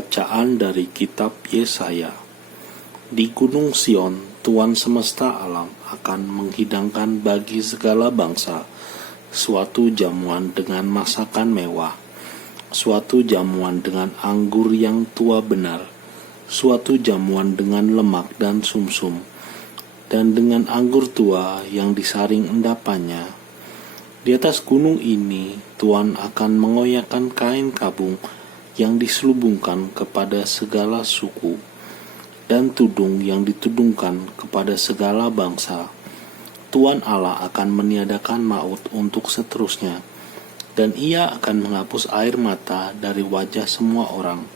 Bacaan dari kitab Yesaya. Di Gunung Sion, Tuhan semesta alam akan menghidangkan bagi segala bangsa suatu jamuan dengan masakan mewah, suatu jamuan dengan anggur yang tua benar, suatu jamuan dengan lemak dan sumsum, dan dengan anggur tua yang disaring endapannya. Di atas gunung ini, Tuhan akan mengoyakkan kain kabung yang diselubungkan kepada segala suku, dan tudung yang ditudungkan kepada segala bangsa. Tuhan Allah akan meniadakan maut untuk seterusnya, dan Ia akan menghapus air mata dari wajah semua orang.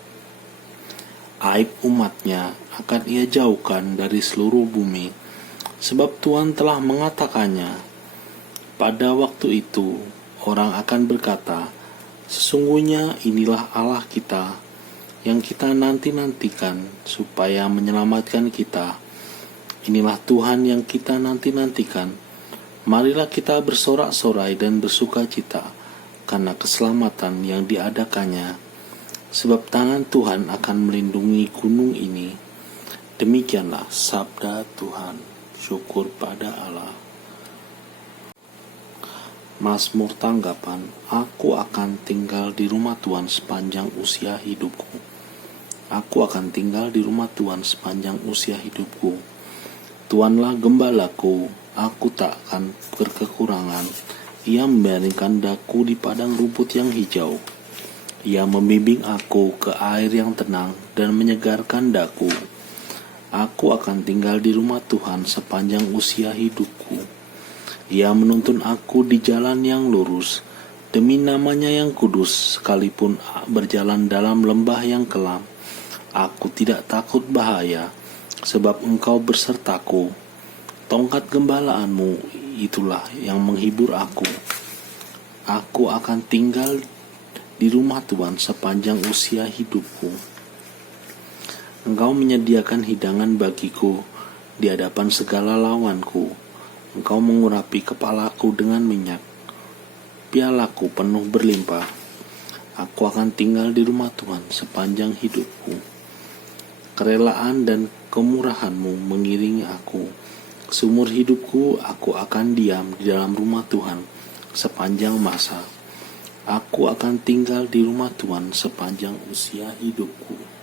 Aib umatnya akan Ia jauhkan dari seluruh bumi, sebab Tuhan telah mengatakannya. Pada waktu itu, orang akan berkata, "Sesungguhnya inilah Allah kita, yang kita nanti-nantikan supaya menyelamatkan kita. Inilah Tuhan yang kita nanti-nantikan. Marilah kita bersorak-sorai dan bersuka cita karena keselamatan yang diadakannya. Sebab tangan Tuhan akan melindungi gunung ini." Demikianlah sabda Tuhan. Syukur pada Allah. Mazmur tanggapan. Aku akan tinggal di rumah Tuhan sepanjang usia hidupku. Aku akan tinggal di rumah Tuhan sepanjang usia hidupku. Tuhanlah gembalaku, aku tak akan berkekurangan. Ia membaringkan daku di padang rumput yang hijau. Ia membimbing aku ke air yang tenang dan menyegarkan daku. Aku akan tinggal di rumah Tuhan sepanjang usia hidupku. Ia menuntun aku di jalan yang lurus, demi namanya yang kudus, sekalipun berjalan dalam lembah yang kelam. Aku tidak takut bahaya, sebab Engkau bersertaku. Tongkat gembalaanmu itulah yang menghibur aku. Aku akan tinggal di rumah Tuhan sepanjang usia hidupku. Engkau menyediakan hidangan bagiku di hadapan segala lawanku. Engkau mengurapi kepalaku dengan minyak, pialaku penuh berlimpah. Aku akan tinggal di rumah Tuhan sepanjang hidupku. Kerelaan dan kemurahan-Mu mengiringi aku. Seumur hidupku aku akan diam di dalam rumah Tuhan sepanjang masa. Aku akan tinggal di rumah Tuhan sepanjang usia hidupku.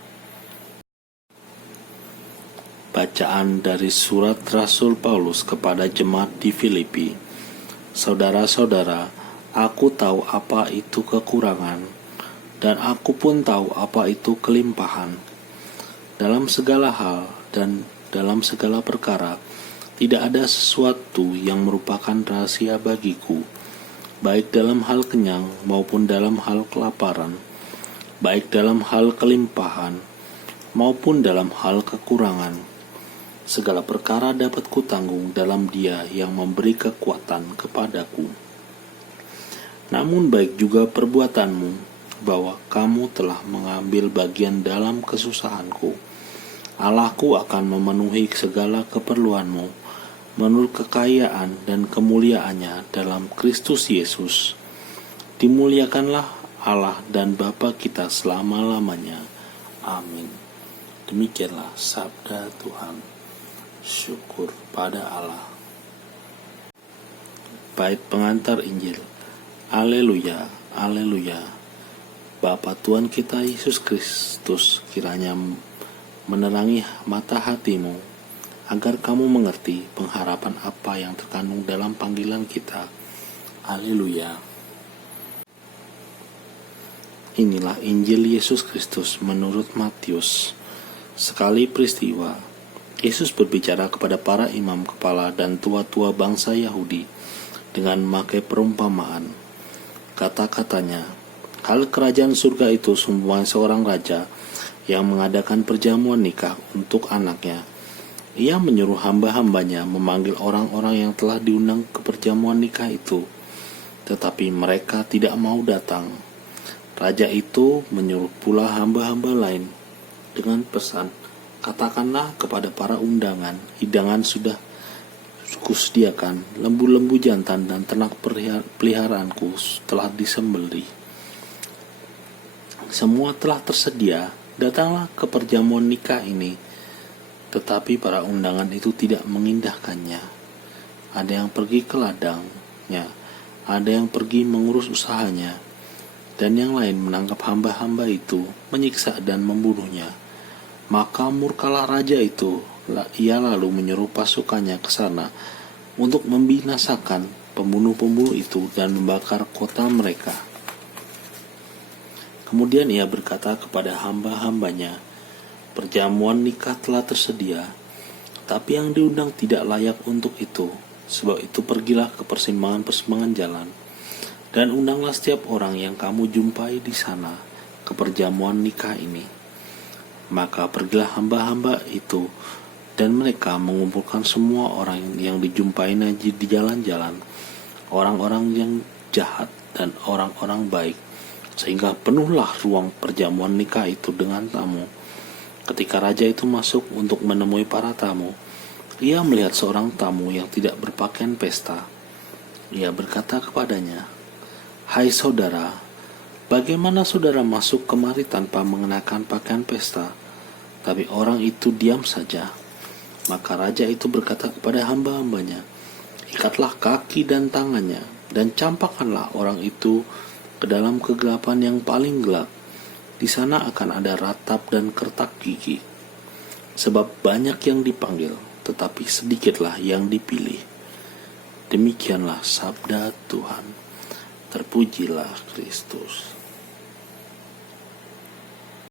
Bacaan dari surat Rasul Paulus kepada jemaat di Filipi. Saudara-saudara, aku tahu apa itu kekurangan, dan aku pun tahu apa itu kelimpahan. Dalam segala hal dan dalam segala perkara, tidak ada sesuatu yang merupakan rahasia bagiku, baik dalam hal kenyang maupun dalam hal kelaparan, baik dalam hal kelimpahan maupun dalam hal kekurangan. Segala perkara dapat kutanggung dalam Dia yang memberi kekuatan kepadaku. Namun baik juga perbuatanmu, bahwa kamu telah mengambil bagian dalam kesusahanku. Allahku akan memenuhi segala keperluanmu, menurut kekayaan dan kemuliaannya dalam Kristus Yesus. Dimuliakanlah Allah dan Bapa kita selama-lamanya. Amin. Demikianlah sabda Tuhan. Syukur pada Allah. Bait pengantar Injil. Haleluya, haleluya. Bapa Tuhan kita Yesus Kristus, kiranya menerangi mata hatimu, agar kamu mengerti pengharapan apa yang terkandung dalam panggilan kita. Haleluya. Inilah Injil Yesus Kristus menurut Matius. Sekali peristiwa, Yesus berbicara kepada para imam kepala dan tua-tua bangsa Yahudi dengan memakai perumpamaan. Kata-katanya, hal kerajaan surga itu seumpama seorang raja yang mengadakan perjamuan nikah untuk anaknya. Ia menyuruh hamba-hambanya memanggil orang-orang yang telah diundang ke perjamuan nikah itu, tetapi mereka tidak mau datang. Raja itu menyuruh pula hamba-hamba lain dengan pesan, katakanlah kepada para undangan, hidangan sudah kusediakan, lembu-lembu jantan dan ternak peliharaanku telah disembelih. Semua telah tersedia, Datanglah ke perjamuan nikah ini, tetapi para undangan itu tidak mengindahkannya. Ada yang pergi ke ladangnya, ada yang pergi mengurus usahanya, dan yang lain menangkap hamba-hamba itu, menyiksa dan membunuhnya. Maka murkalah raja itu, ia lalu menyuruh pasukannya ke sana untuk membinasakan pembunuh-pembunuh itu dan membakar kota mereka. Kemudian ia berkata kepada hamba-hambanya, perjamuan nikah telah tersedia, tapi yang diundang tidak layak untuk itu. Sebab itu pergilah ke persimpangan-persimpangan jalan, dan undanglah setiap orang yang kamu jumpai di sana ke perjamuan nikah ini. Maka pergilah hamba-hamba itu, dan mereka mengumpulkan semua orang yang dijumpainya di jalan-jalan, orang-orang yang jahat dan orang-orang baik, sehingga penuhlah ruang perjamuan nikah itu dengan tamu. Ketika raja itu masuk untuk menemui para tamu, ia melihat seorang tamu yang tidak berpakaian pesta. Ia berkata kepadanya, "Hai saudara, bagaimana saudara masuk kemari tanpa mengenakan pakaian pesta?" Tapi orang itu diam saja. Maka raja itu berkata kepada hamba-hambanya, "Ikatlah kaki dan tangannya, dan campakkanlah orang itu ke dalam kegelapan yang paling gelap. Di sana akan ada ratap dan kertak gigi. Sebab banyak yang dipanggil, tetapi sedikitlah yang dipilih." Demikianlah sabda Tuhan. Terpujilah Kristus.